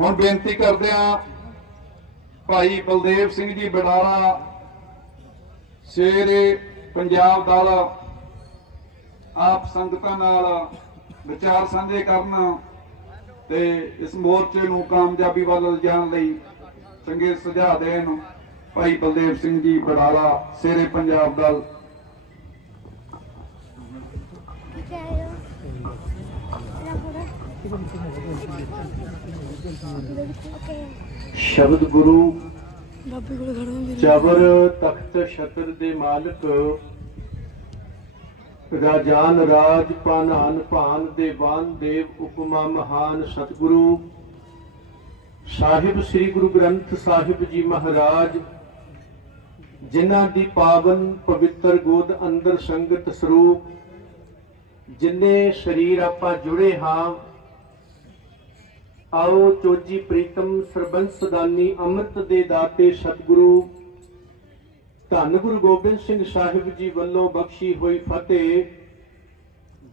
ਹੁਣ ਬੇਨਤੀ ਕਰਦੇ ਆ ਭਾਈ ਬਲਦੇਵ ਸਿੰਘ ਜੀ ਬਡਾਲਾ ਸ਼ੇਰੇ ਪੰਜਾਬ ਦਲ ਆਪ ਸੰਗਤਾਂ ਨਾਲ ਵਿਚਾਰ ਸਾਂਝੇ ਕਰਨ ਤੇ ਇਸ ਮੋਰਚੇ ਨੂੰ ਕਾਮਯਾਬੀ ਵੱਲ ਲਿਜਾਣ ਲਈ ਚੰਗੇ ਸੁਝਾਅ ਦੇਣ ਭਾਈ ਬਲਦੇਵ ਸਿੰਘ ਜੀ ਬਡਾਲਾ ਸ਼ੇਰੇ ਪੰਜਾਬ ਦਲ। ਕਿੱਥੇ ਆਏ ਸ਼ਬਦ ਗੁਰੂ ਬਾਬੇ ਕੋਲ ਖੜਾ ਹਾਂ ਮੇਰੇ ਚਬਰ ਤਖਤ ਛਤਰ ਦੇ ਮਾਲਕ ਰਾਜਾਨ ਰਾਜ ਪਾਨਾਨ ਭਾਨ ਦੇਵਾਨ ਦੇਵ ਉਪਮਾ ਮਹਾਨ ਸਤਿਗੁਰੂ ਸਾਹਿਬ ਸ੍ਰੀ ਗੁਰੂ ਗ੍ਰੰਥ ਸਾਹਿਬ ਜੀ ਮਹਾਰਾਜ ਜਿਨ੍ਹਾਂ ਦੀ ਪਾਵਨ ਪਵਿੱਤਰ ਗੋਦ ਅੰਦਰ ਸੰਗਤ ਸਰੂਪ ਜਿੰਨੇ ਸਰੀਰ ਆਪਾਂ ਜੁੜੇ ਹਾਂ ਆਓ ਚੋਜੀ ਪ੍ਰੀਤਮ ਸਰਬੰਸ ਦਾਨੀ ਅੰਮ੍ਰਿਤ ਦੇ ਦਾਤੇ ਸਤਿਗੁਰੂ। ਧੰਨ ਗੁਰੂ ਗੋਬਿੰਦ ਸਿੰਘ ਸਾਹਿਬ ਜੀ ਵੱਲੋਂ ਬਖਸ਼ੀ ਹੋਈ ਫਤਿਹ।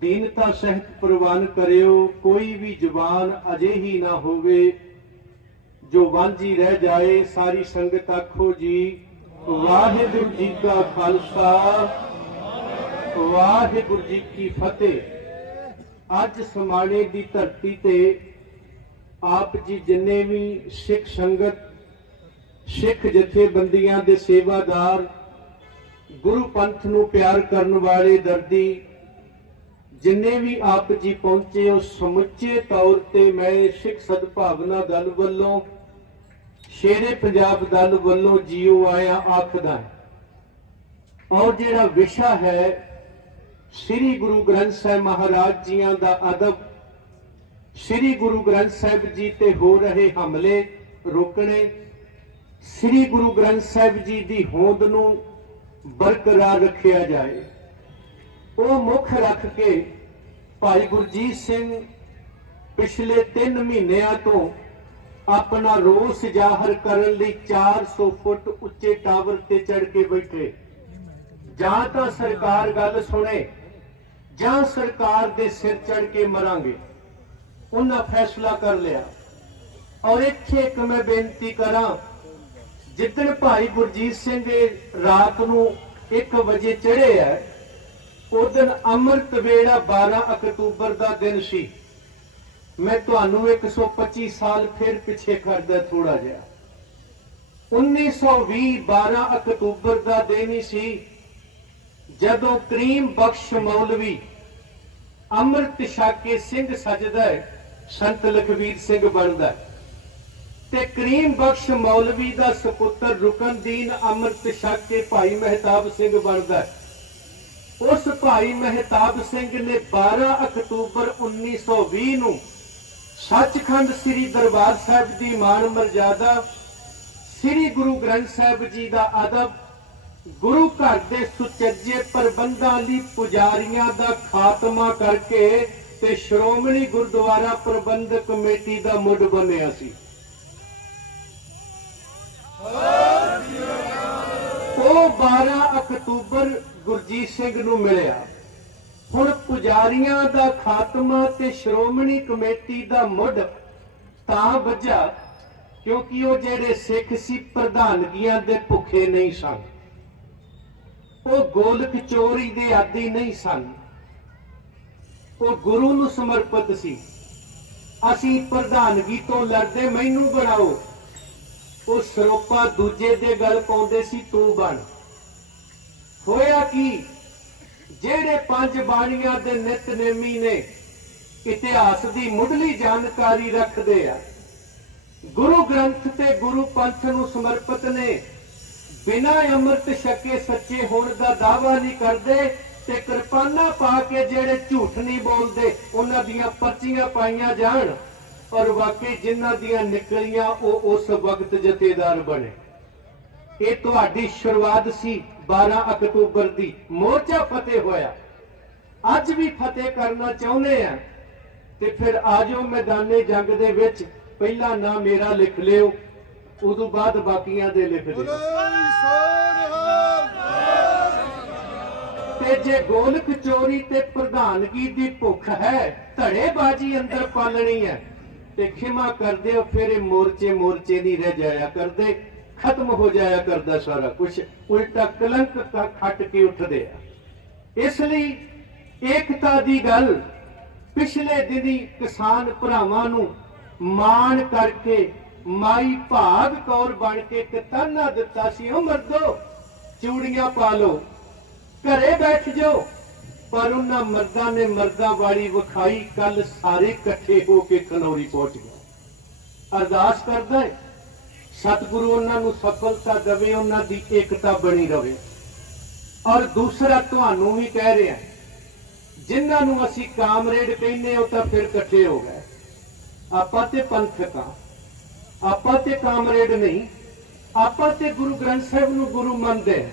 ਦੀਨਤਾ ਸਹਿਤ ਪ੍ਰਵਾਨ ਕਰਿਓ, ਕੋਈ ਵੀ ਜ਼ੁਬਾਨ ਅਜੇ ਹੀ ਨਾ ਹੋਵੇ ਜੋ ਵਾਂਝੀ ਰਹਿ ਜਾਏ, ਸਾਰੀ ਸੰਗਤ ਆਖੋ ਜੀ, ਵਾਹਿਗੁਰੂ ਜੀ ਕਾ ਖਾਲਸਾ, ਵਾਹਿਗੁਰੂ ਜੀ ਕੀ ਫਤਿਹ। ਅੱਜ ਸਮਾਣੇ ਦੀ ਧਰਤੀ ਤੇ ਆਪ ਜੀ ਜਿੰਨੇ ਵੀ ਸਿੱਖ ਸੰਗਤ, ਸਿੱਖ ਜਥੇਬੰਦੀਆਂ ਦੇ ਸੇਵਾਦਾਰ, ਗੁਰੂ ਪੰਥ ਨੂੰ ਪਿਆਰ ਕਰਨ ਵਾਲੇ ਦਰਦੀ, ਜਿੰਨੇ ਵੀ ਆਪ ਜੀ ਪਹੁੰਚੇ, ਉਹ ਸਮੁੱਚੇ ਤੌਰ ਤੇ ਮੈਂ ਸਿੱਖ ਸਦਭਾਵਨਾ ਦਲ ਵੱਲੋਂ, ਸ਼ੇਰੇ ਪੰਜਾਬ ਦਲ ਵੱਲੋਂ ਜੀਓ ਆਇਆ ਆਖਦਾ ਔਰ ਜਿਹੜਾ ਵਿਸ਼ਾ ਹੈ, ਸ੍ਰੀ ਗੁਰੂ ਗ੍ਰੰਥ ਸਾਹਿਬ ਮਹਾਰਾਜ ਜੀਆਂ ਦਾ ਅਦਬ ਸ੍ਰੀ ਗੁਰੂ ਗ੍ਰੰਥ ਸਾਹਿਬ ਜੀ ਤੇ ਹੋ ਰਹੇ ਹਮਲੇ ਰੋਕਣੇ, ਸ੍ਰੀ ਗੁਰੂ ਗ੍ਰੰਥ ਸਾਹਿਬ ਜੀ ਦੀ ਹੋਂਦ ਨੂੰ ਬਰਕਰਾਰ ਰੱਖਿਆ ਜਾਏ। ਉਹ ਮੁੱਖ ਰੱਖ ਕੇ ਭਾਈ ਗੁਰਜੀਤ ਸਿੰਘ ਪਿਛਲੇ 3 ਮਹੀਨਿਆਂ ਤੋਂ ਆਪਣਾ ਰੋਸ ਜ਼ਾਹਰ ਕਰਨ ਲਈ 400 ਫੁੱਟ ਉੱਚੇ ਟਾਵਰ ਤੇ ਚੜ ਕੇ ਬੈਠੇ। ਜਾਂ ਤਾਂ ਸਰਕਾਰ ਗੱਲ ਸੁਣੇ ਜਾਂ ਸਰਕਾਰ ਦੇ ਸਿਰ ਚੜ ਕੇ ਮਰਾਂਗੇ। ਉਹਨਾਂ ਫੈਸਲਾ ਕਰ ਲਿਆ। ਔਰ ਇੱਥੇ ਇੱਕ ਮੈਂ ਬੇਨਤੀ ਕਰਾਂ, ਜਿੱਦਣ ਭਾਈ ਗੁਰਜੀਤ ਸਿੰਘ ਰਾਤ ਨੂੰ 1 ਵਜੇ ਚੜ੍ਹੇ ਆ ਉਹ ਅੰਮ੍ਰਿਤ ਵੇਲਾ 12 ਅਕਤੂਬਰ ਦਾ ਦਿਨ ਸੀ। ਮੈਂ ਤੁਹਾਨੂੰ 125 ਸਾਲ ਫਿਰ ਪਿੱਛੇ ਕਰਦਾ ਥੋੜਾ ਜਿਹਾ। 1920 12 ਅਕਤੂਬਰ ਦਾ ਦਿਨ ਹੀ ਸੀ, ਜਦੋਂ ਕਰੀਮ ਬਖਸ਼ ਮੌਲਵੀ ਅੰਮ੍ਰਿਤ ਛਾਕੇ ਸਿੰਘ ਸਜਦਾ ਹੈ। ਸੰਤ ਲਖਵੀਰ ਸਿੰਘ ਬਣਦਾ ਹੈ। ਤੇ ਕਰੀਮ ਬਖਸ਼ ਮੌਲਵੀ ਦਾ ਸੁਪੁੱਤਰ ਰੁਕਨਦੀਨ ਅੰਮ੍ਰਿਤ ਛਕ ਕੇ ਭਾਈ ਮਹਿਤਾਬ ਸਿੰਘ ਬਣਦਾ ਉਸ ਭਾਈ ਮਹਿਤਾਬ ਸਿੰਘ ਨੇ 12 ਅਕਤੂਬਰ 1920 ਨੂੰ ਸੱਚਖੰਡ ਸ੍ਰੀ ਦਰਬਾਰ ਸਾਹਿਬ ਦੀ ਮਾਣ ਮਰਜ਼ਾਦਾ ਸ੍ਰੀ ਗੁਰੂ ਗ੍ਰੰਥ ਸਾਹਿਬ ਜੀ ਦਾ ਅਦਬ, ਗੁਰੂ ਘਰ ਦੇ ਸੁਚੱਜੇ ਪ੍ਰਬੰਧਾਂ ਲਈ ਪੁਜਾਰੀਆਂ ਦਾ ਖਾਤਮਾ ਕਰਕੇ ਤੇ ਸ਼੍ਰੋਮਣੀ ਗੁਰਦੁਆਰਾ ਪ੍ਰਬੰਧਕ ਕਮੇਟੀ ਦਾ ਮੁੱਢ ਬਣਿਆ ਸੀ। ਉਹ 12 ਅਕਤੂਬਰ ਗੁਰਜੀਤ ਸਿੰਘ ਨੂੰ ਮਿਲਿਆ। ਹੁਣ ਪੁਜਾਰੀਆਂ ਦਾ ਖਾਤਮਾ ਤੇ ਸ਼੍ਰੋਮਣੀ ਕਮੇਟੀ ਦਾ ਮੁੱਢ ਤਾਂ ਵੱਜਾ ਕਿਉਂਕਿ ਉਹ ਜਿਹੜੇ ਸਿੱਖ ਸੀ, ਪ੍ਰਧਾਨਗੀਆਂ ਦੇ ਭੁੱਖੇ ਨਹੀਂ ਸਨ। ਉਹ ਗੋਲਕ ਚੋਰੀ ਦੇ ਆਦੀ ਨਹੀਂ ਸਨ। ਉਹ ਗੁਰੂ ਨੂੰ ਸਮਰਪਿਤ ਸੀ। ਅਸੀਂ ਪ੍ਰਧਾਨਗੀ ਤੋਂ ਲੜਦੇ ਮੈਨੂੰ ਬਣਾਓ। ਉਹ ਸਰੋਪਾ ਦੂਜੇ ਦੇ ਗਲ ਪਾਉਂਦੇ ਸੀ, ਤੂੰ ਬਣ। ਹੋਇਆ ਕੀ? ਜਿਹੜੇ ਪੰਜ ਬਾਣੀਆਂ ਦੇ ਨਿਤਨੇਮੀ ਨੇ, ਇਤਿਹਾਸ ਦੀ ਮੁੱਢਲੀ ਜਾਣਕਾਰੀ ਰੱਖਦੇ ਆ। ਗੁਰੂ ਗ੍ਰੰਥ ਤੇ ਗੁਰੂ ਪੰਥ ਨੂੰ ਸਮਰਪਿਤ ਨੇ। ਬਿਨਾਂ ਅੰਮ੍ਰਿਤ ਛਕੇ ਸੱਚੇ ਹੋਣ ਦਾ ਦਾਵਾ ਨਹੀਂ ਕਰਦੇ ਤੇ ਕਿਰਪਾਨਾਂ ਪਾ ਕੇ ਜਿਹੜੇ ਝੂਠ ਨਹੀਂ ਬੋਲਦੇ, ਉਹਨਾਂ ਦੀਆਂ ਪਰਚੀਆਂ ਪਾਈਆਂ ਜਾਣ। ਔਰ ਵਾਕਈ ਜਿਨ੍ਹਾਂ ਦੀਆਂ ਨਿਕਲੀਆਂ, ਉਹ ਉਸ ਵਕਤ ਜਥੇਦਾਰ ਬਣੇ। ਇਹ ਤੁਹਾਡੀ ਸ਼ੁਰੂਆਤ ਸੀ 12 ਅਕਤੂਬਰ ਦੀ। ਮੋਰਚਾ ਫਤਿਹ ਹੋਇਆ। ਅੱਜ ਵੀ ਫਤਿਹ ਕਰਨਾ ਚਾਹੁੰਦੇ ਆ। ਤੇ ਫਿਰ ਆਜੋ ਮੈਦਾਨੇ ਜੰਗ ਦੇ ਵਿੱਚ। ਪਹਿਲਾ ਨਾਮ ਮੇਰਾ ਲਿਖ ਲਿਓ, ਉਦੋਂ ਬਾਅਦ ਬਾਕੀਆਂ ਦੇ ਲਿਖ ਦਿਓ। ਤੇ ਜੇ ਗੋਲਕ ਚੋਰੀ ਤੇ ਪ੍ਰਧਾਨਗੀ ਦੀ ਭੁੱਖ ਹੈ ਧੜੇਬਾਜ਼ੀ ਅੰਦਰ ਪਾਲਣੀ ਹੈ। ਤੇ ਖਿਮਾ ਕਰਦੇ ਦਿਓ ਫਿਰ ਇਹ ਮੋਰਚੇ ਮੋਰਚੇ ਨਹੀਂ ਰਹਿ ਜਾਇਆ ਕਰਦੇ। ਖਤਮ ਹੋ ਜਾਇਆ ਕਰਦਾ ਸਾਰਾ ਕੁਝ ਉਲਟਾ ਕਲੰਕ ਕ- ਖੱਟ ਕੇ ਉੱਠਦੇ ਆ। ਇਸ ਲਈ ਏਕਤਾ ਦੀ ਗੱਲ ਪਿਛਲੇ ਦਿਨੀ ਕਿਸਾਨ ਭਰਾਵਾਂ ਨੂੰ ਮਾਣ ਕਰਕੇ ਮਾਈ ਭਾਗ ਕੌਰ ਬਣ ਕੇ ਇੱਕ ਤਾਨਾ ਦਿੱਤਾ ਸੀ। ਉਹ ਮਰਦੋ, ਚੂੜੀਆਂ ਪਾ ਲਓ। ਘਰੇ ਬੈਠ ਜਾਓ। ਪਰ ਉਹਨਾਂ ਮਰਦਾਂ ਨੇ ਮਰਦਾਂ ਵਾਲੀ ਵਿਖਾਈ ਕੱਲ ਸਾਰੇ ਇਕੱਠੇ ਹੋ ਕੇ ਖਨੌਰੀ ਪਹੁੰਚ ਗਏ। ਅਰਦਾਸ ਕਰਦਾ ਹੈ, ਸਤਿਗੁਰੂ ਉਹਨਾਂ ਨੂੰ ਸਫਲਤਾ ਦੇਵੇ, ਉਹਨਾਂ ਦੀ ਏਕਤਾ ਬਣੀ ਰਹੇ ਔਰ ਦੂਸਰਾ ਤੁਹਾਨੂੰ ਵੀ ਕਹਿ ਰਿਹਾ ਜਿਨ੍ਹਾਂ ਨੂੰ ਅਸੀਂ ਕਾਮਰੇਡ ਕਹਿੰਦੇ ਉਹ ਤਾਂ ਫਿਰ ਇਕੱਠੇ ਹੋ ਗਏ। ਆਪਾਂ ਤੇ ਪੰਥਕ ਆ ਆਪਾਂ ਤੇ ਕਾਮਰੇਡ ਨਹੀਂ। ਆਪਾਂ ਤੇ ਗੁਰੂ ਗ੍ਰੰਥ ਸਾਹਿਬ ਨੂੰ ਗੁਰੂ ਮੰਨਦੇ ਹਾਂ।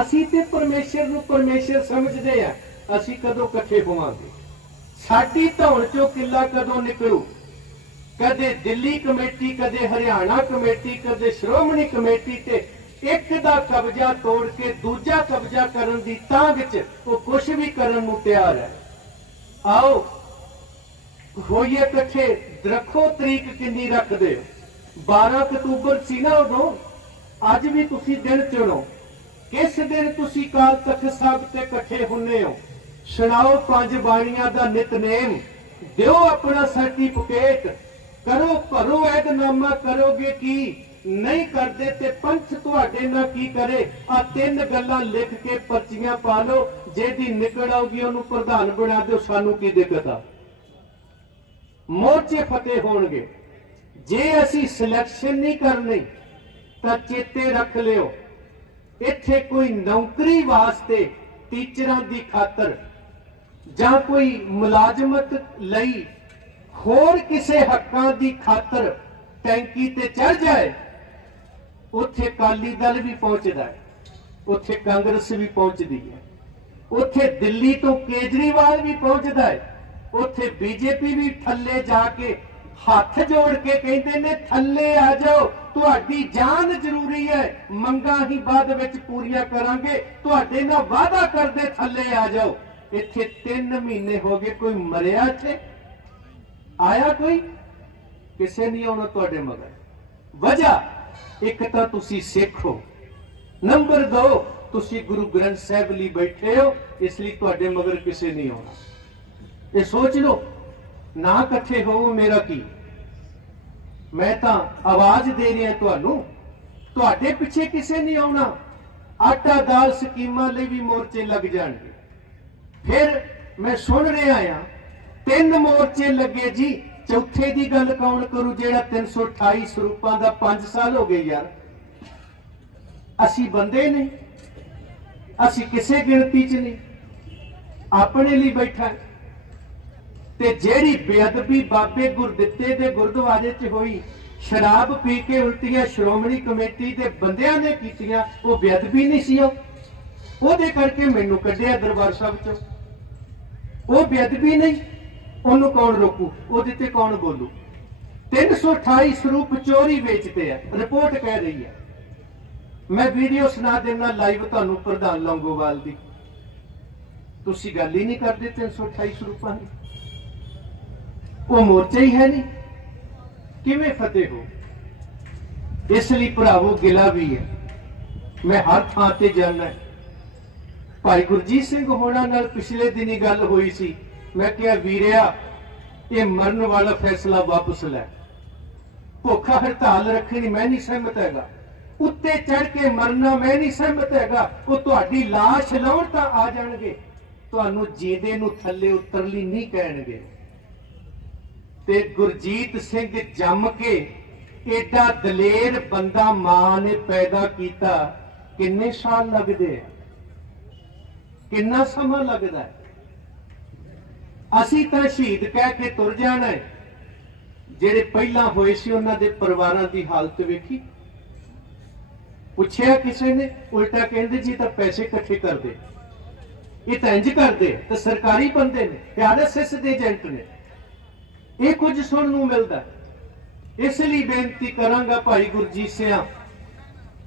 ਅਸੀਂ ਤੇ ਪਰਮੇਸ਼ਰ ਨੂੰ ਪਰਮੇਸ਼ਰ ਸਮਝਦੇ ਆ, ਅਸੀਂ ਕਦੋਂ ਇਕੱਠੇ ਹੋਵਾਂਗੇ? ਸਾਡੀ ਧੌਣ ਚੋਂ ਕਿੱਲਾ ਕਦੋਂ ਨਿਕਲੂ? ਕਦੇ ਦਿੱਲੀ ਕਮੇਟੀ, ਕਦੇ ਹਰਿਆਣਾ ਕਮੇਟੀ, ਕਦੇ ਸ਼੍ਰੋਮਣੀ ਕਮੇਟੀ ਤੇ ਇੱਕ ਦਾ ਕਬਜ਼ਾ ਤੋੜ ਕੇ ਦੂਜਾ ਕਬਜ਼ਾ ਕਰਨ ਦੀ ਤਾਂ 'ਚ ਉਹ ਕੁਝ ਵੀ ਕਰਨ ਨੂੰ ਤਿਆਰ ਹੈ। ਆਓ, ਹੋਈਏ ਇਕੱਠੇ, ਰੱਖੋ ਤਰੀਕ ਕਿੰਨੀ ਰੱਖਦੇ ਹੋ? 12 ਅਕਤੂਬਰ ਸੀ ਨਾ ਉਦੋਂ? ਅੱਜ ਵੀ ਤੁਸੀਂ ਦਿਨ ਚੁਣੋ। ਕਿਸ ਦਿਨ ਤੁਸੀਂ ਕਾਲ ਤਖਤ ਸਾਹਿਬ ਤੇ ਇਕੱਠੇ ਹੁੰਨੇ ਹੋ? ਸੁਣਾਓ ਪੰਜ ਬਾਣੀਆਂ ਦਾ ਨਿਤਨੇਮ। ਦਿਓ ਆਪਣਾ ਸਰਟੀਫਿਕੇਟ। ਕਰੋ ਭਰੋ ਐਦਨਾਮਾ ਕਰੋਗੇ ਕੀ? ਨਹੀਂ ਕਰਦੇ ਤੇ ਪੰਥ ਤੁਹਾਡੇ ਨਾਲ ਕੀ ਕਰੇ? ਆ ਤਿੰਨ ਗੱਲਾਂ ਲਿਖ ਕੇ ਪਰਚੀਆਂ ਪਾ ਲਓ। ਜਿਹਦੀ ਨਿਕਲ ਆਉਗੀ ਉਹਨੂੰ ਪ੍ਰਧਾਨ ਬਣਾ ਦਿਓ। ਸਾਨੂੰ ਕੀ ਦਿੱਕਤ ਆ? ਮੋਰਚੇ ਫਤਿਹ ਹੋਣਗੇ। ਜੇ ਅਸੀਂ ਸਿਲੈਕਸ਼ਨ ਨਹੀਂ ਕਰਨੀ, ਤਾਂ ਚੇਤੇ ਰੱਖ ਲਿਓ। ਇੱਥੇ ਕੋਈ ਨੌਕਰੀ ਵਾਸਤੇ ਟੀਚਰਾਂ ਦੀ ਖਾਤਰ ਜਾਂ ਕੋਈ ਮੁਲਾਜ਼ਮਤ ਲਈ ਹੋਰ ਕਿਸੇ ਹੱਕਾਂ ਦੀ ਖਾਤਰ ਟੈਂਕੀ ਤੇ ਚੜ ਜਾਏ, ਉੱਥੇ ਕਾਲੀ ਦਲ ਵੀ ਪਹੁੰਚਦਾ ਹੈ, ਉੱਥੇ ਕਾਂਗਰਸ ਵੀ ਪਹੁੰਚਦੀ ਹੈ, ਉੱਥੇ ਦਿੱਲੀ ਤੋਂ ਕੇਜਰੀਵਾਲ ਵੀ ਪਹੁੰਚਦਾ ਹੈ, ਉੱਥੇ ਬੀਜੇਪੀ ਵੀ ਥੱਲੇ ਜਾ ਕੇ ਹੱਥ ਜੋੜ ਕੇ ਕਹਿੰਦੇ ਨੇ, ਥੱਲੇ ਆ ਜਾਓ। ਤੁਹਾਡੀ ਜਾਨ ਜ਼ਰੂਰੀ ਹੈ। ਮੰਗਾਂ ਹੀ ਬਾਅਦ ਵਿੱਚ ਪੂਰੀਆਂ ਕਰਾਂਗੇ। ਤੁਹਾਡੇ ਨਾਲ ਵਾਅਦਾ ਕਰਦੇ, ਥੱਲੇ ਆ ਜਾਓ। ਇੱਥੇ 3 ਮਹੀਨੇ ਹੋ ਗਏ, ਕੋਈ ਮਰਿਆ ਇੱਥੇ? ਆਇਆ ਕੋਈ? ਕਿਸੇ ਨਹੀਂ ਆਉਣਾ ਤੁਹਾਡੇ ਮਗਰ। ਵਜ੍ਹਾ, ਇੱਕ ਤਾਂ ਤੁਸੀਂ ਸਿੱਖ ਹੋ। ਨੰਬਰ 2 ਤੁਸੀਂ ਗੁਰੂ ਗ੍ਰੰਥ ਸਾਹਿਬ ਲਈ ਬੈਠੇ ਹੋ, ਇਸ ਲਈ ਤੁਹਾਡੇ ਮਗਰ ਕਿਸੇ ਨਹੀਂ ਆਉਣਾ। ਇਹ ਸੋਚ ਲਓ। ਨਾ ਇਕੱਠੇ ਹੋਵੋ ਮੇਰਾ ਕੀ? ਮੈਂ ਤਾਂ ਆਵਾਜ਼ ਦੇ ਰਿਹਾ ਤੁਹਾਨੂੰ। ਤੁਹਾਡੇ ਪਿੱਛੇ ਕਿਸੇ ਨਹੀਂ ਆਉਣਾ। ਆਟਾ ਦਾਲ ਸਕੀਮਾਂ ਲਈ ਵੀ ਮੋਰਚੇ ਲੱਗ ਜਾਣਗੇ। ਫਿਰ ਮੈਂ ਸੁਣ ਰਿਹਾ ਆ ਤਿੰਨ ਮੋਰਚੇ ਲੱਗੇ ਜੀ। ਚੌਥੇ ਦੀ ਗੱਲ ਕੌਣ ਕਰੂ ਜਿਹੜਾ 328 ਸਰੂਪਾਂ ਦਾ 5 ਸਾਲ ਹੋ ਗਏ ਯਾਰ? ਅਸੀਂ ਬੰਦੇ ਨਹੀਂ ਅਸੀਂ ਕਿਸੇ ਗਿਣਤੀ 'ਚ ਨਹੀਂ। ਆਪਣੇ ਲਈ ਬੈਠਾ ਤੇ ਜਿਹੜੀ ਬੇਅਦਬੀ ਬਾਬੇ ਗੁਰਦਿੱਤੇ ਦੇ ਗੁਰਦੁਆਰੇ 'ਚ ਹੋਈ, ਸ਼ਰਾਬ ਪੀ ਕੇ ਉਲਟੀਆਂ ਸ਼੍ਰੋਮਣੀ ਕਮੇਟੀ ਦੇ ਬੰਦਿਆਂ ਨੇ ਕੀਤੀਆਂ, ਉਹ ਬੇਅਦਬੀ ਨਹੀਂ ਸੀ ਉਹ। ਉਹਦੇ ਕਰਕੇ ਮੈਨੂੰ ਕੱਢਿਆ ਦਰਬਾਰ ਸਾਹਿਬ 'ਚੋਂ। ਉਹ ਬੇਅਦਬੀ ਨਹੀਂ, ਉਹਨੂੰ ਕੌਣ ਰੋਕੂ? ਉਹਦੇ ਤੇ ਕੌਣ ਬੋਲੂ? 328 ਸਰੂਪ ਚੋਰੀ ਵੇਚਦੇ ਆ, ਰਿਪੋਰਟ ਕਹਿ ਰਹੀ ਹੈ ਮੈਂ ਵੀਡੀਓ ਸੁਣਾ ਦੇਣਾ ਲਾਈਵ ਤੁਹਾਨੂੰ ਪ੍ਰਧਾਨ ਲੌਂਗੋਵਾਲ ਦੀ। ਤੁਸੀਂ ਗੱਲ ਹੀ ਨਹੀਂ ਕਰਦੇ 328 ਸਰੂਪਾਂ ਦੀ। ਉਹ ਮੋਰਚਾ ਹੀ ਹੈ ਨਹੀਂ। ਕਿਵੇਂ ਫਤਿਹ ਹੋ? ਇਸ ਲਈ ਭਰਾਵੋ, ਗਿਲਾ ਵੀ ਹੈ। ਮੈਂ ਹਰ ਥਾਂ ਤੇ ਜਾਣਾ ਭਾਈ ਗੁਰਜੀਤ ਸਿੰਘ ਹੋਣਾ ਨਾਲ ਪਿਛਲੇ ਦਿਨੀ ਗੱਲ ਹੋਈ ਸੀ। ਮੈਂ ਕਿਹਾ, ਵੀਰਿਆ, ਇਹ ਮਰਨ ਵਾਲਾ ਫੈਸਲਾ ਵਾਪਸ ਲੈ। ਭੁੱਖਾ ਹੜਤਾਲ ਰੱਖਣੀ ਮੈਂ ਨਹੀਂ ਸਹਿਮਤ ਹੈਗਾ। ਉੱਤੇ ਚੜ ਕੇ ਮਰਨਾ ਮੈਂ ਨਹੀਂ ਸਹਿਮਤ ਹੈਗਾ। ਉਹ ਤੁਹਾਡੀ ਲਾਸ਼ ਲਾਉਣ ਤਾਂ ਆ ਜਾਣਗੇ। ਤੁਹਾਨੂੰ ਜੀਦੇ ਨੂੰ ਥੱਲੇ ਉਤਰ ਲਈ ਨਹੀਂ ਕਹਿਣਗੇ। ਤੇ ਗੁਰਜੀਤ ਸਿੰਘ ਜੰਮ ਕੇ ਏਡਾ ਦਲੇਰ ਬੰਦਾ ਮਾਂ ਨੇ ਪੈਦਾ ਕੀਤਾ, ਕਿੰਨੇ ਸਾਲ ਲੱਗਦੇ ਆ? ਕਿੰਨਾ ਸਮਾਂ ਲੱਗਦਾ ਅਸੀਂ ਤਾਂ ਸ਼ਹੀਦ ਕਹਿ ਕੇ ਤੁਰ ਜਾਣਾ ਜਿਹੜੇ ਪਹਿਲਾਂ ਹੋਏ ਸੀ ਉਹਨਾਂ ਦੇ ਪਰਿਵਾਰਾਂ ਦੀ ਹਾਲਤ ਵੇਖੀ। ਪੁੱਛਿਆ ਕਿਸੇ ਨੇ, ਉਲਟਾ ਕਹਿੰਦੇ ਜੀ ਤਾਂ ਪੈਸੇ ਇਕੱਠੇ ਕਰਦੇ। ਇਹ ਤਾਂ ਇੰਜ ਕਰਦੇ, ਤੇ ਸਰਕਾਰੀ ਬੰਦੇ ਨੇ ਇਹ ਆਰਐਸਐਸ ਦੇ ਏਜੰਟ ਨੇ। ਇਹ ਕੁਝ ਸੁਣਨ ਨੂੰ ਮਿਲਦਾ ਇਸ ਲਈ ਬੇਨਤੀ ਕਰਾਂਗਾ ਭਾਈ ਗੁਰਜੀਤ ਸਿਆ,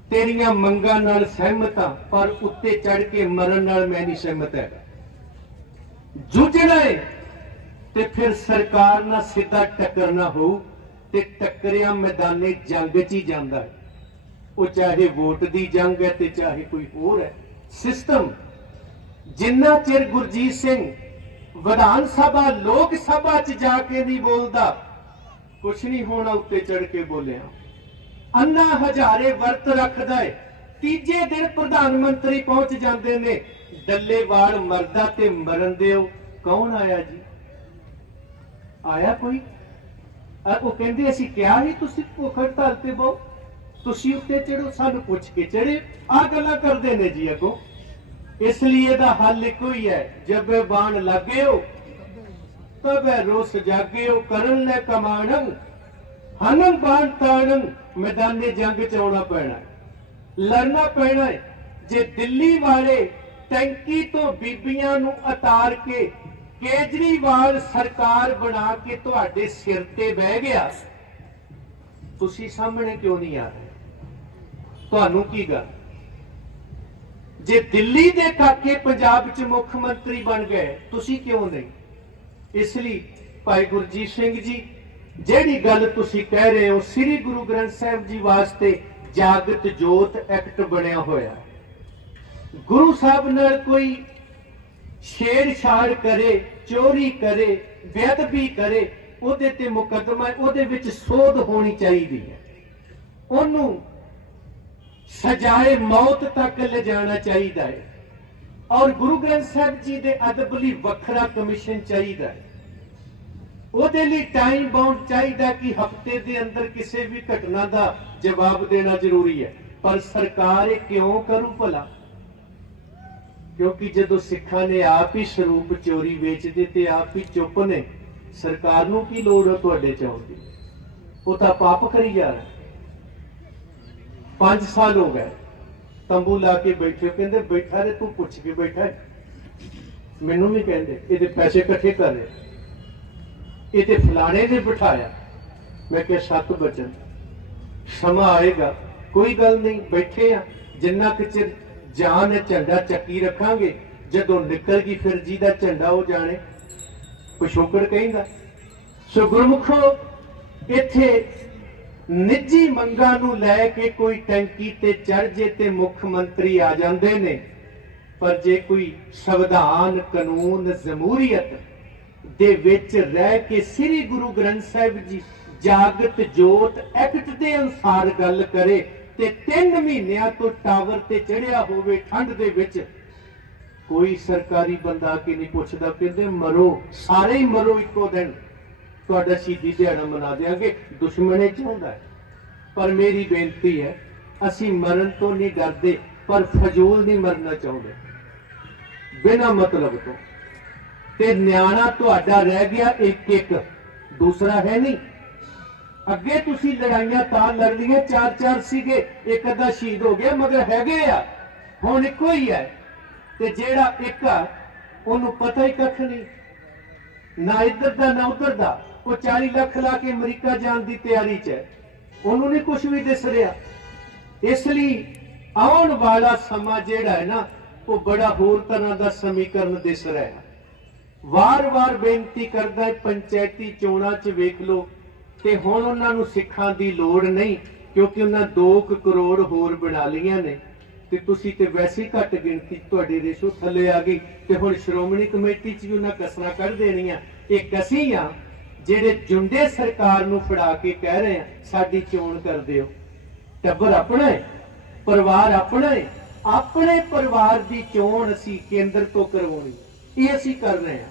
ਤੇਰੀਆਂ ਮੰਗਾਂ ਨਾਲ ਸਹਿਮਤ ਹਾਂ, ਪਰ ਉੱਤੇ ਚੜ ਕੇ ਮਰਨ ਨਾਲ ਮੈਂ ਨਹੀਂ ਸਹਿਮਤ ਹੈ ਜੂਝਣਾ ਹੈ ਤੇ ਫਿਰ ਸਰਕਾਰ ਨਾਲ ਸਿੱਧਾ ਟੱਕਰਨਾ ਹੋਊ ਤੇ ਟੱਕਰਿਆ ਮੈਦਾਨੇ ਜੰਗ 'ਚ ਹੀ ਜਾਂਦਾ ਹੈ। ਉਹ ਚਾਹੇ ਵੋਟ ਦੀ ਜੰਗ ਹੈ ਤੇ ਚਾਹੇ ਕੋਈ ਹੋਰ ਹੈ। ਸਿਸਟਮ ਜਿੰਨਾ ਚਿਰ ਗੁਰਜੀਤ ਸਿੰਘ ਵਿਧਾਨ ਸਭਾ, ਲੋਕ ਸਭਾ 'ਚ ਜਾ ਕੇ ਨਹੀਂ ਬੋਲਦਾ। ਕੁਛ ਨਹੀਂ ਹੋਣਾ ਉੱਤੇ ਚੜ ਕੇ ਬੋਲਿਆ। ਅੰਨਾ ਹਜ਼ਾਰੇ ਵਰਤ ਰੱਖਦਾ ਏ। ਤੀਜੇ ਦਿਨ ਪ੍ਰਧਾਨ ਮੰਤਰੀ ਪਹੁੰਚ ਜਾਂਦੇ ਨੇ। ਡੱਲੇਵਾਲ ਮਰਦਾ ਤੇ ਮਰਨ ਦਿਓ। ਕੌਣ ਆਇਆ ਜੀ? ਆਇਆ ਕੋਈ? ਉਹ ਕਹਿੰਦੇ ਅਸੀਂ ਕਿਹਾ ਹੀ ਤੁਸੀਂ ਭੁੱਖ ਹੜਤਾਲ ਤੇ ਬਹੁ ਤੁਸੀਂ ਉੱਤੇ ਚੜੋ ਸਾਨੂੰ ਪੁੱਛ ਕੇ ਚੜੇ ਆ ਗੱਲਾਂ ਕਰਦੇ ਨੇ ਜੀ ਅੱਗੋਂ। ਇਸ ਲਈ ਇਹਦਾ ਹੱਲ ਇੱਕੋ ਹੀ ਹੈ ਜਬ ਬਾਣ ਲੱਗਿਓ ਤਬੇ ਰੋਸ ਜਾਗਿਓ ਕਰਨ ਲੈ ਕਮਾਣੰ, ਹਨੰ ਬਾਣ ਤਾਣੰ, ਮੈਦਾਨੇ ਜੰਗ ਚ ਆਉਣਾ ਪੈਣਾ। ਲੜਨਾ ਪੈਣਾ ਹੈ। ਜੇ ਦਿੱਲੀ ਵਾਲੇ ਟੈਂਕੀ ਤੋਂ ਬੀਬੀਆਂ ਨੂੰ ਉਤਾਰ ਕੇ ਕੇਜਰੀਵਾਲ ਸਰਕਾਰ ਬਣਾ ਕੇ ਤੁਹਾਡੇ ਸਿਰ ਤੇ ਬਹਿ ਗਿਆ, ਤੁਸੀਂ ਸਾਹਮਣੇ ਕਿਉਂ ਨਹੀਂ ਆ ਰਹੇ? ਤੁਹਾਨੂੰ ਕੀ ਗੱਲ? ਜੇ ਦਿੱਲੀ ਦੇ ਕਾਕੇ ਪੰਜਾਬ 'ਚ ਮੁੱਖ ਮੰਤਰੀ ਬਣ ਗਏ, ਤੁਸੀਂ ਕਿਉਂ ਨਹੀਂ? ਇਸ ਲਈ ਭਾਈ ਗੁਰਜੀਤ ਸਿੰਘ ਜੀ, ਜਿਹੜੀ ਗੱਲ ਤੁਸੀਂ ਕਹਿ ਰਹੇ ਹੋ, ਸ੍ਰੀ ਗੁਰੂ ਗ੍ਰੰਥ ਸਾਹਿਬ ਜੀ ਵਾਸਤੇ ਜਾਗਤ ਜੋਤ ਐਕਟ ਬਣਿਆ ਹੋਇਆ ਗੁਰੂ ਸਾਹਿਬ ਨਾਲ ਕੋਈ ਛੇੜਛਾੜ ਕਰੇ, ਚੋਰੀ ਕਰੇ, ਬੇਅਦਬੀ ਕਰੇ, ਉਹਦੇ ਤੇ ਮੁਕੱਦਮਾ, ਉਹਦੇ ਵਿੱਚ ਸੋਧ ਹੋਣੀ ਚਾਹੀਦੀ ਹੈ। ਉਹਨੂੰ ਸਜਾਏ ਮੌਤ ਤੱਕ ਲਿਜਾਣਾ ਚਾਹੀਦਾ ਹੈ। ਔਰ ਗੁਰੂ ਗ੍ਰੰਥ ਸਾਹਿਬ ਜੀ ਦੇ ਅਦਬ ਲਈ ਵੱਖਰਾ ਕਮਿਸ਼ਨ ਚਾਹੀਦਾ ਹੈ। ਉਹਦੇ ਲਈ ਟਾਈਮ ਬਾਉਂਡ ਚਾਹੀਦਾ ਕਿ ਹਫ਼ਤੇ ਦੇ ਅੰਦਰ ਕਿਸੇ ਵੀ ਘਟਨਾ ਦਾ ਜਵਾਬ ਦੇਣਾ ਜ਼ਰੂਰੀ ਹੈ। ਪਰ ਸਰਕਾਰ ਇਹ ਕਿਉਂ ਕਰੂ ਭਲਾ? ਕਿਉਂਕਿ ਜਦੋਂ ਸਿੱਖਾਂ ਨੇ ਆਪ ਹੀ ਸਰੂਪ ਚੋਰੀ ਵੇਚਦੇ ਤੇ ਆਪ ਹੀ ਚੁੱਪ ਨੇ, ਸਰਕਾਰ ਨੂੰ ਕੀ ਲੋੜ ਹੈ ਤੁਹਾਡੇ ਚ ਆਉਣ ਦੀ? ਉਹ ਤਾਂ ਪਾਪ ਕਰੀ ਜਾ ਰਿਹਾ 5 ਸਾਲ ਹੋ ਗਏ। ਤੰਬੂ ਲਾ ਕੇ ਬੈਠੇ ਕਹਿੰਦੇ, ਬੈਠਾ ਰੇ ਤੂੰ ਪੁੱਛ ਕੇ ਬੈਠਾ ਮੈਨੂੰ ਵੀ ਕਹਿੰਦੇ, ਇਹਦੇ ਪੈਸੇ ਇਕੱਠੇ ਕਰ ਰਹੇ ਇਹ ਤੇ ਫਲਾਣੇ ਨੇ ਬਿਠਾਇਆ। ਮੈਂ ਕਿਹਾ, ਸੱਤ ਬਚਨ ਸਮਾਂ ਆਏਗਾ, ਕੋਈ ਗੱਲ ਨਹੀਂ, ਬੈਠੇ ਆ। ਜਿੰਨਾ ਕੁ ਚਿਰ ਜਾਨ ਹੈ ਝੰਡਾ ਚੱਕੀ ਰੱਖਾਂਗੇ, ਜਦੋਂ ਨਿਕਲ ਗਈ ਫਿਰ ਜੀ ਦਾ ਝੰਡਾ ਉਹ ਜਾਣੇ। ਪਿਛੋਕੜ ਕਹਿੰਦਾ? ਸੋ ਗੁਰਮੁਖੋ ਇੱਥੇ ਨਿੱਜੀ ਮੰਗਾਂ ਨੂੰ ਲੈ ਕੇ ਕੋਈ ਟੈਂਕੀ ਤੇ ਚੜ ਜੇ ਤੇ ਮੁੱਖ ਮੰਤਰੀ ਆ ਜਾਂਦੇ ਨੇ। ਪਰ ਜੇ ਕੋਈ ਸੰਵਿਧਾਨ ਕਾਨੂੰਨ ਜਮਹੂਰੀਅਤ ਦੇ ਵਿੱਚ ਰਹਿ ਕੇ ਸ੍ਰੀ ਗੁਰੂ ਗ੍ਰੰਥ ਸਾਹਿਬ ਜੀ ਜਾਗਤ ਜੋਤ ਐਕਟ ਦੇ ਅਨੁਸਾਰ ਗੱਲ ਕਰੇ ਤੇ 3 ਮਹੀਨਿਆਂ ਤੋਂ ਟਾਵਰ ਤੇ ਚੜਿਆ ਹੋਵੇ ਠੰਡ ਦੇ ਵਿੱਚ, ਕੋਈ ਸਰਕਾਰੀ ਬੰਦਾ ਕਿ ਨਹੀਂ ਪੁੱਛਦਾ, ਕਹਿੰਦੇ ਮਰੋ, ਸਾਰੇ ਹੀ ਮਰੋ ਇੱਕੋ ਦਿਨ। ਤੁਹਾਡਾ ਸ਼ਹੀਦੀ ਦਿਹਾੜਾ ਮਨਾ ਦੇਾਂਗੇ ਦੁਸ਼ਮਣੇ ਚਾਹੁੰਦਾ ਹੈ। ਪਰ ਮੇਰੀ ਬੇਨਤੀ ਹੈ, ਅਸੀਂ ਮਰਨ ਤੋਂ ਨਹੀਂ ਡਰਦੇ, ਪਰ ਫਜ਼ੂਲ ਨਹੀਂ ਮਰਨਾ ਚਾਹੁੰਦੇ। ਬਿਨਾ ਮਤਲਬ ਤੋਂ। ਤੇ ਨਿਆਣਾ ਤੁਹਾਡਾ ਰਹਿ ਗਿਆ ਇੱਕ ਇੱਕ, ਦੂਸਰਾ ਹੈ ਨਹੀਂ। ਅੱਗੇ ਤੁਸੀਂ ਲੜਾਈਆਂ ਤਾਂ ਲੜ ਚਾਰ ਚਾਰ ਸੀਗੇ, ਇੱਕ ਅੱਧਾ ਸ਼ਹੀਦ ਹੋ ਗਿਆ, ਮਗਰ ਹੈਗੇ ਆ। ਹੁਣ ਇੱਕੋ ਹੀ ਹੈ। ਤੇ ਜਿਹੜਾ ਇੱਕ ਆ, ਉਹਨੂੰ ਪਤਾ ਹੀ ਕੱਖ ਨਹੀਂ। ਨਾ ਇੱਧਰ ਦਾ, ਨਾ ਉੱਧਰ ਦਾ। ਉਹ 40 ਲੱਖ ਲਾ ਕੇ ਅਮਰੀਕਾ ਜਾਣ ਦੀ ਤਿਆਰੀ 'ਚ ਹੈ। ਉਹਨੂੰ ਨਹੀਂ ਕੁਝ ਵੀ ਦਿਸ ਰਿਹਾ। ਇਸ ਲਈ ਆਉਣ ਵਾਲਾ ਸਮਾਂ ਜਿਹੜਾ ਹੈ ਨਾ, ਉਹ ਬੜਾ ਹੋਰ ਤਰ੍ਹਾਂ ਦਾ ਸਮੀਕਰਨ ਦਿਸ ਰਿਹਾ ਹੈ। ਵਾਰ-ਵਾਰ ਬੇਨਤੀ ਕਰਦਾ ਹੈ, ਪੰਚਾਇਤੀ ਚੋਣਾਂ 'ਚ ਵੇਖ ਲਓ। ਤੇ ਹੁਣ ਉਹਨਾਂ ਨੂੰ ਸਿੱਖਾਂ ਦੀ ਲੋੜ ਨਹੀਂ, ਕਿਉਂਕਿ ਉਹਨਾਂ 2 ਕਰੋੜ ਹੋਰ ਬਣਾ ਲਈਆਂ ਨੇ। ਤੇ ਤੁਸੀਂ ਤੇ ਵੈਸੇ ਘੱਟ ਗਿਣਤੀ ਤੁਹਾਡੇ ਰੇਸ਼ੋ ਥੱਲੇ ਆ ਗਈ। ਤੇ ਹੁਣ ਸ਼੍ਰੋਮਣੀ ਕਮੇਟੀ 'ਚ ਵੀ ਉਹਨਾਂ ਕਸਰਾਂ ਕੱਢ ਦੇਣੀਆਂ। ਇਹ ਕਸੀ ਆ ਜਿਹੜੇ ਜੁੰਡੇ ਸਰਕਾਰ ਨੂੰ ਫੜਾ ਕੇ ਕਹਿ ਰਹੇ ਆ, ਸਾਡੀ ਚੋਣ ਕਰ ਦਿਓ ਟੱਬਰ ਆਪਣਾ ਹੈ ਪਰਿਵਾਰ ਆਪਣਾ ਹੈ ਆਪਣੇ ਪਰਿਵਾਰ ਦੀ ਚੋਣ ਅਸੀਂ ਕੇਂਦਰ ਤੋਂ ਕਰਵਾਉਣੀ। ਇਹ ਅਸੀਂ ਕਰ ਰਹੇ ਹਾਂ।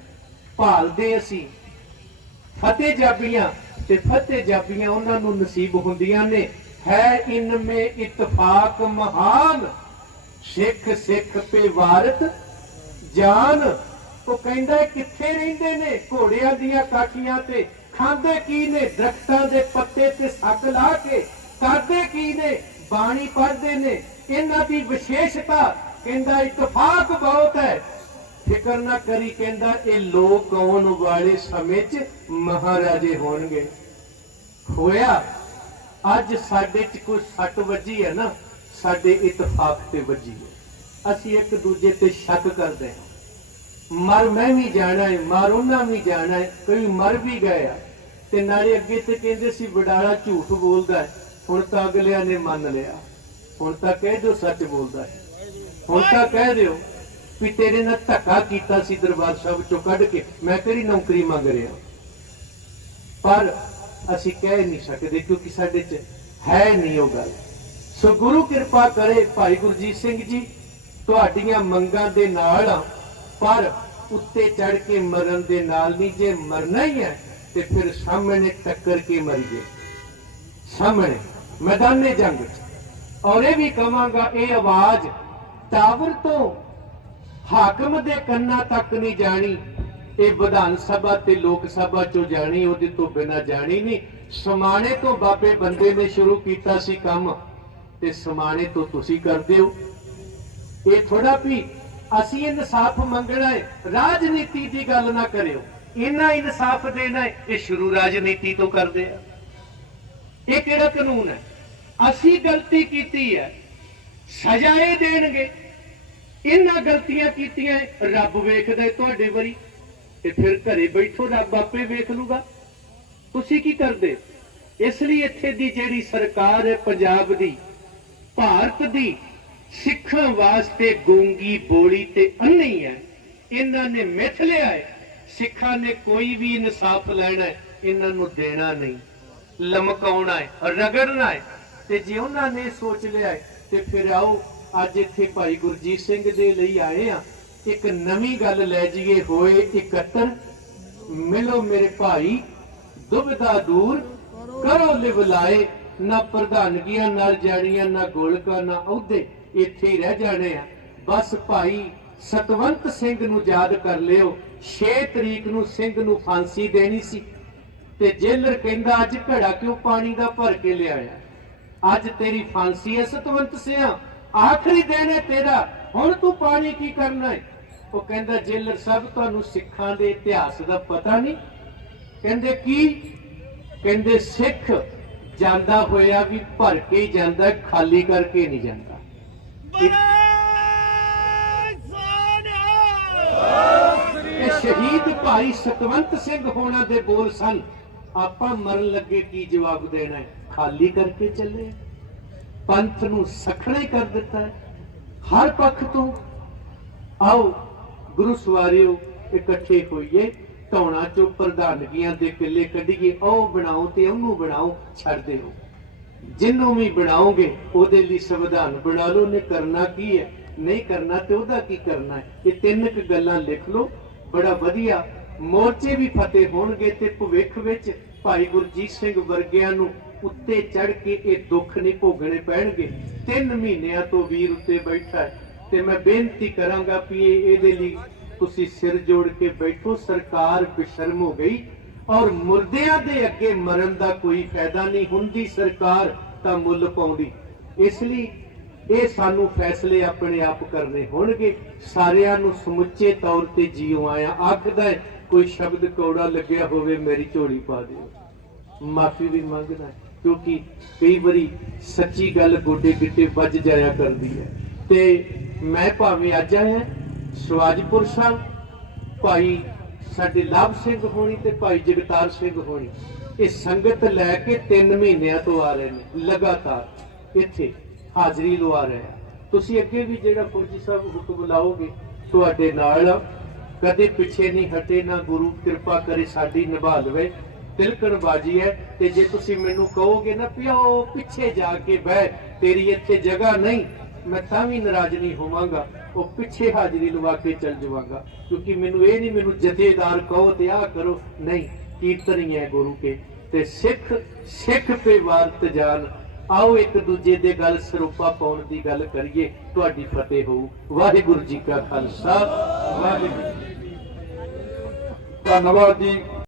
ਭਾਲਦੇ ਅਸੀਂ। ਫਤਿਹ ਜਾਬੀਆਂ ਤੇ ਫਤਿਹ ਜਾਬੀਆਂ ਉਹਨਾਂ ਨੂੰ ਨਸੀਬ ਹੁੰਦੀਆਂ ਨੇ। ਹੈ ਇਨਮੇ ਇਤਫਾਕ ਮਹਾਨ। ਸਿੱਖ ਸਿੱਖ ਪੇ ਵਾਰਤ ਜਾਨ ਉਹ ਕਹਿੰਦਾ ਕਿੱਥੇ ਰਹਿੰਦੇ ਨੇ? ਘੋੜਿਆਂ ਦੀਆਂ ਕਾਠੀਆਂ ਤੇ। ਖਾਂਦੇ ਕੀ ਨੇ? ਦਰਖਤਾਂ ਦੇ ਪੱਤੇ ਤੇ ਸੱਕ ਲਾ ਕੇ। ਕਰਦੇ ਕੀ ਨੇ? ਬਾਣੀ ਪੜ੍ਹਦੇ ਨੇ। ਇਹਨਾਂ ਦੀ ਵਿਸ਼ੇਸ਼ਤਾ, ਕਹਿੰਦਾ, ਇਤਫਾਕ ਬਹੁਤ ਹੈ। ਫਿਕਰ ਨਾ ਕਰੀ, ਕਹਿੰਦਾ, ਇਹ ਲੋਕ ਆਉਣ ਵਾਲੇ ਸਮੇਂ 'ਚ ਮਹਾਰਾਜੇ ਹੋਣਗੇ। ਹੋਇਆ, ਅੱਜ ਸਾਡੇ 'ਚ ਕੋਈ ਸੱਟ ਵੱਜੀ ਹੈ ਨਾ? ਸਾਡੇ ਇਤਫਾਕ ਤੇ ਵੱਜੀ ਹੈ। ਅਸੀਂ ਇੱਕ ਦੂਜੇ ਤੇ ਸ਼ੱਕ ਕਰਦੇ ਹਾਂ। ਮਰ ਮੈਂ ਵੀ ਜਾਣਾ ਹੈ ਮਰ ਉਹਨਾਂ ਵੀ ਜਾਣਾ ਹੈ ਕੋਈ ਮਰ ਵੀ ਗਏ ਤੇ ਨਾਲੇ ਅੱਗੇ ਤੇ ਕਹਿੰਦੇ ਸੀ, ਵਡਾਲਾ ਝੂਠ ਬੋਲਦਾ ਹੈ ਹੁਣ ਤਾਂ ਅਗਲਿਆਂ ਨੇ ਮੰਨ ਲਿਆ। ਹੁਣ ਤਾਂ ਕਹਿ ਦਿਓ ਸੱਚ ਬੋਲਦਾ ਹੈ ਹੁਣ ਤਾਂ ਕਹਿ ਦਿਓ ਵੀ ਤੇਰੇ ਨਾਲ ਧੱਕਾ ਕੀਤਾ ਸੀ ਦਰਬਾਰ ਸਾਹਿਬ ਚੋਂ ਕੱਢ ਕੇ, ਮੈਂ ਤੇਰੀ ਨੌਕਰੀ ਮੰਗ ਰਿਹਾ। ਪਰ ਅਸੀਂ ਕਹਿ ਨਹੀਂ ਸਕਦੇ, ਕਿਉਂਕਿ ਸਾਡੇ 'ਚ ਹੈ ਨਹੀਂ ਉਹ ਗੱਲ। ਸੋ ਗੁਰੂ ਕਿਰਪਾ ਕਰੇ ਭਾਈ ਗੁਰਜੀਤ ਸਿੰਘ ਜੀ, ਤੁਹਾਡੀਆਂ ਮੰਗਾਂ ਦੇ ਨਾਲ ਪਰ ਉੱਤੇ ਚੜ ਕੇ ਮਰਨ ਦੇ ਨਾਲ ਨਹੀਂ ਜੇ ਮਰਨਾ ਹੀ ਹੈ, ਤੇ ਫਿਰ ਸਾਹਮਣੇ ਟੱਕਰ ਕੇ ਮਰੀਏ ਸਾਹਮਣੇ, ਮੈਦਾਨੇ ਜੰਗ 'ਚ। ਔਰ ਇਹ ਵੀ ਕਵਾਂਗਾ, ਇਹ ਆਵਾਜ਼ ਟਾਵਰ ਤੋਂ ਹਾਕਮ ਦੇ ਕੰਨਾਂ ਤੱਕ ਨਹੀਂ ਜਾਣੀ। ਇਹ ਵਿਧਾਨ ਸਭਾ ਤੇ ਲੋਕ ਸਭਾ ਚੋਂ ਜਾਣੀ, ਉਹਦੇ ਤੋਂ ਬਿਨਾ ਜਾਣੀ ਨਹੀਂ। ਸਮਾਣੇ ਤੋਂ ਬਾਬੇ ਬੰਦੇ ਨੇ ਸ਼ੁਰੂ ਕੀਤਾ ਸੀ ਕੰਮ, ਤੇ ਸਮਾਣੇ ਤੋਂ ਤੁਸੀਂ ਕਰਦੇ ਹੋ। ਇਹ ਥੋੜਾ ਵੀ ਅਸੀਂ ਇਨਸਾਫ ਮੰਗਣਾ ਹੈ, ਰਾਜਨੀਤੀ ਦੀ ਗੱਲ ਨਾ ਕਰਿਓ। ਇਹਨਾਂ ਇਨਸਾਫ ਦੇਣਾ ਇਹ ਸ਼ੁਰੂ ਰਾਜਨੀਤੀ ਤੋਂ ਕਰਦੇ ਆ। ਇਹ ਕਿਹੜਾ ਕਾਨੂੰਨ ਹੈ? ਅਸੀਂ ਗਲਤੀ ਕੀਤੀ ਹੈ, ਸਜ਼ਾਏ ਦੇਣਗੇ। ਇਹਨਾਂ ਗਲਤੀਆਂ ਕੀਤੀਆਂ ਰੱਬ ਵੇਖਦਾ ਹੈ ਤੁਹਾਡੇ ਵਰੀ, ਤੇ ਫਿਰ ਘਰੇ ਬੈਠੋ, ਰੱਬ ਆਪੇ ਵੇਖ ਲੂਗਾ। ਤੁਸੀਂ ਕੀ ਕਰਦੇ? ਇਸ ਲਈ ਇੱਥੇ ਦੀ ਜਿਹੜੀ ਸਰਕਾਰ ਹੈ, ਪੰਜਾਬ ਦੀ, ਭਾਰਤ ਦੀ ਸਿੱਖਾਂ ਵਾਸਤੇ ਗੂੰਗੀ, ਬੋਲੀ ਤੇ ਅੰਨੀ ਹੈ। ਇਹਨਾਂ ਨੇ ਮਿਥ ਲਿਆ ਹੈ। ਸਿੱਖਾਂ ਨੇ ਕੋਈ ਵੀ ਇਨਸਾਫ ਲੈਣਾ ਹੈ, ਇਹਨਾਂ ਨੂੰ ਦੇਣਾ ਨਹੀਂ। ਲਮਕਾਉਣਾ ਹੈ, ਰਗੜਨਾ ਹੈ। ਤੇ ਜੇ ਉਹਨਾਂ ਨੇ ਸੋਚ ਲਿਆ ਹੈ, ਤੇ ਫਿਰ ਆਓ, ਅੱਜ ਇੱਥੇ ਭਾਈ ਗੁਰਜੀਤ ਸਿੰਘ ਦੇ ਲਈ ਆਏ ਆ ਇੱਕ ਨਵੀਂ ਗੱਲ ਲੈ ਜੀਏ ਹੋਏ ਇਕੱਤਰ। ਮਿਲੋ ਮੇਰੇ ਭਾਈ ਦੁਬਦਾ ਦੂਰ। ਕਰੋ ਲਿਵ ਲਾਏ ਨਾ ਪ੍ਰਧਾਨਗੀਆਂ ਨਾਲ ਜਾਣੀਆਂ ਨਾ ਗੋਲਕਾਂ, ਨਾ ਅਹੁਦੇ। ਇੱਥੇ ਹੀ ਰਹਿ ਜਾਣੇ ਆ। ਬਸ ਭਾਈ, ਸਤਵੰਤ ਸਿੰਘ ਨੂੰ ਯਾਦ ਕਰ ਲਿਓ 6 ਤਰੀਕ ਨੂੰ ਸਿੰਘ ਨੂੰ ਫਾਂਸੀ ਦੇਣੀ ਸੀ। ਤੇ ਜੇਲਰ ਕਹਿੰਦਾ, ਅੱਜ ਘੜਾ ਕਿਉਂ ਪਾਣੀ ਦਾ ਭਰ ਕੇ ਲਿਆਇਆ? ਅੱਜ ਤੇਰੀ ਫਾਂਸੀ ਹੈ ਸਤਵੰਤ ਸਿੰਘ ਆਖਰੀ ਦਿਨ ਹੈ ਤੇਰਾ, ਹੁਣ ਤੂੰ ਪਾਣੀ ਕੀ ਕਰਨਾ ਹੈ? ਉਹ ਕਹਿੰਦਾ, ਜੇਲਰ ਸਾਹਿਬ ਤੁਹਾਨੂੰ ਸਿੱਖਾਂ ਦੇ ਇਤਿਹਾਸ ਦਾ ਪਤਾ ਨਹੀਂ? ਕਹਿੰਦੇ, ਕੀ? ਕਹਿੰਦੇ, ਸਿੱਖ ਜਾਂਦਾ ਹੋਇਆ ਵੀ ਭਰ ਕੇ ਜਾਂਦਾ, ਖਾਲੀ ਕਰਕੇ ਨਹੀਂ ਜਾਂਦਾ। ਇਹ ਸ਼ਹੀਦ ਭਾਈ ਸਤਵੰਤ ਸਿੰਘ ਹੋਣਾ ਦੇ ਬੋਲ ਸਨ। ਆਪਾਂ ਮਰਨ ਲੱਗੇ ਕੀ ਜਵਾਬ ਦੇਣਾ ਹੈ? ਖਾਲੀ ਕਰਕੇ ਚੱਲੇ। ਪੰਥ ਨੂੰ ਸਖਣਾ ਕਰ ਦਿੱਤਾ ਹੈ। ਹਰ ਪੱਖ ਤੋਂ ਆਓ ਗੁਰੂ ਸਵਾਰਿਓ, ਇਕੱਠੇ ਹੋਈਏ। ਧੌਣਾ ਚੋਂ ਪ੍ਰਧਾਨਗੀਆਂ ਦੇ ਕਿੱਲੇ ਕੱਢੀਏ। ਉਹ ਬਣਾਓ ਤੇ ਉਹਨੂੰ ਬਣਾਓ, ਛੱਡ ਦਿਓ। ਜਿੰਨੂੰ ਵੀ ਬਣਾਓਗੇ, ਉਹਦੇ ਲਈ ਸੰਵਿਧਾਨ ਬਣਾ ਲਓ। ਨੇ ਕਰਨਾ ਕੀ ਹੈ? ਨਹੀਂ ਕਰਨਾ ਤੇ ਉਹਦਾ ਕੀ ਕਰਨਾ ਹੈ? ਇਹ ਤਿੰਨ ਕੁ ਗੱਲਾਂ ਲਿਖ ਲਓ। ਬੜਾ ਵਧੀਆ। ਮੋਰਚੇ ਵੀ ਫਤਿਹ ਹੋਣਗੇ ਤੇ ਭਵਿੱਖ ਵਿੱਚ ਭਾਈ ਗੁਰਜੀਤ ਸਿੰਘ ਵਰਗਿਆਂ ਨੂੰ ਉੱਤੇ ਚੜ ਕੇ ਇਹ ਦੁੱਖ ਨਹੀਂ ਭੋਗਣੇ ਪੈਣਗੇ। ਤਿੰਨ ਮਹੀਨਿਆਂ ਤੋਂ ਵੀਰ ਉੱਤੇ ਬੈਠਾ ਹੈ। ਤੇ ਮੈਂ ਬੇਨਤੀ ਕਰਾਂਗਾ ਵੀ ਇਹਦੇ ਲਈ ਤੁਸੀਂ ਸਿਰ ਜੋੜ ਕੇ ਬੈਠੋ। ਸਰਕਾਰ ਬੇਸ਼ਰਮ ਹੋ ਗਈ। ਔਰ ਮੁਰਦਿਆਂ ਦੇ ਅੱਗੇ ਮਰਨ ਦਾ ਕੋਈ ਫਾਇਦਾ ਨਹੀਂ ਹੁੰਦੀ ਸਰਕਾਰ ਤਾਂ ਮੁੱਲ ਪਾਉਂਦੀ। ਇਸ ਲਈ ਇਹ ਸਾਨੂੰ ਫੈਸਲੇ ਆਪਣੇ ਆਪ ਕਰਨੇ ਹੋਣਗੇ। ਸਾਰਿਆਂ ਨੂੰ ਸਮੁੱਚੇ ਤੌਰ ਤੇ ਜੀਉ ਆਇਆ ਆਖਦਾ ਕੋਈ ਸ਼ਬਦ ਕੌੜਾ ਲੱਗਿਆ ਹੋਵੇ ਮੇਰੀ ਝੋਲੀ ਪਾ ਦਿਓ। ਮਾਫੀ ਵੀ ਮੰਗਦਾ ਕਿਉਂਕਿ ਕਈ ਵਾਰੀ ਸੱਚੀ ਗੱਲ ਗੋਡੇ ਗਿੱਟੇ ਵੱਜ ਜਾਇਆ ਕਰਦੀ ਹੈ। ਤੇ ਮੈਂ ਭਾਵੇਂ ਅੱਜ ਆਇਆ, ਸਵਾਜਪੁਰ ਸਾਹਿਬ, ਭਾਈ ਸਾਡੇ ਲਾਭ ਸਿੰਘ ਹੋਣੀ ਤੇ ਭਾਈ ਜਗਤਾਰ ਸਿੰਘ ਹੋਣੀ, ਇਹ ਸੰਗਤ ਲੈ ਕੇ 3 ਮਹੀਨਿਆਂ ਤੋਂ ਆ ਰਹੇ ਨੇ, ਲਗਾਤਾਰ ਇੱਥੇ ਹਾਜ਼ਰੀ ਲਵਾ ਰਹੇ ਆ। ਤੁਸੀਂ ਅੱਗੇ ਵੀ ਜਿਹੜਾ ਫੌਜੀ ਸਾਹਿਬ ਹੁਕਮ ਲਾਓਗੇ, ਤੁਹਾਡੇ ਨਾਲ ਕਦੇ ਪਿੱਛੇ ਨਹੀਂ ਹਟੇ, ਨਾ ਗੁਰੂ ਕਿਰਪਾ ਕਰੇ ਸਾਡੀ ਨਿਭਾ ਲਵੇ। ਤਿਲਕਣ ਬਾਜੀ ਹੈ ਤੇ ਜੇ ਤੁਸੀਂ ਮੈਨੂੰ ਕਹੋਗੇ ਨਾ ਪਿਓ ਪਿੱਛੇ ਜਾ ਕੇ ਬਹਿ, ਤੇਰੀ ਇੱਥੇ ਜਗ੍ਹਾ ਨਹੀਂ, ਮੈਂ ਤਾਂ ਵੀ ਨਾਰਾਜ਼ ਨਹੀਂ ਹੋਵਾਂਗਾ। ਉਹ ਪਿੱਛੇ ਹਾਜ਼ਰੀ ਲਵਾ ਕੇ ਚੱਲ ਜਾਵਾਂਗਾ। ਕਿਉਂਕਿ ਮੈਨੂੰ ਇਹ ਨਹੀਂ, ਮੈਨੂੰ ਜਥੇਦਾਰ ਕਹੋ ਤੇ ਆਹ ਕਰੋ। ਨਹੀਂ, ਕੀਰਤਨ ਹੀ ਹੈ ਗੁਰੂ ਕੇ। ਤੇ ਸਿੱਖ ਸਿੱਖ ਤੇ ਵਾਰਤ ਜਾਨ। ਆਓ ਇੱਕ ਦੂਜੇ ਦੇ ਗੱਲ ਸਰੂਪਾ ਪਾਉਣ ਦੀ ਗੱਲ ਕਰੀਏ। ਤੁਹਾਡੀ ਫਤਿਹ ਹੋਊ। ਵਾਹਿਗੁਰੂ ਜੀ ਕਾ ਖਾਲਸਾ। ਵਾਹਿਗੁਰੂ ਜੀ ਧੰਨਵਾਦ ਜੀ।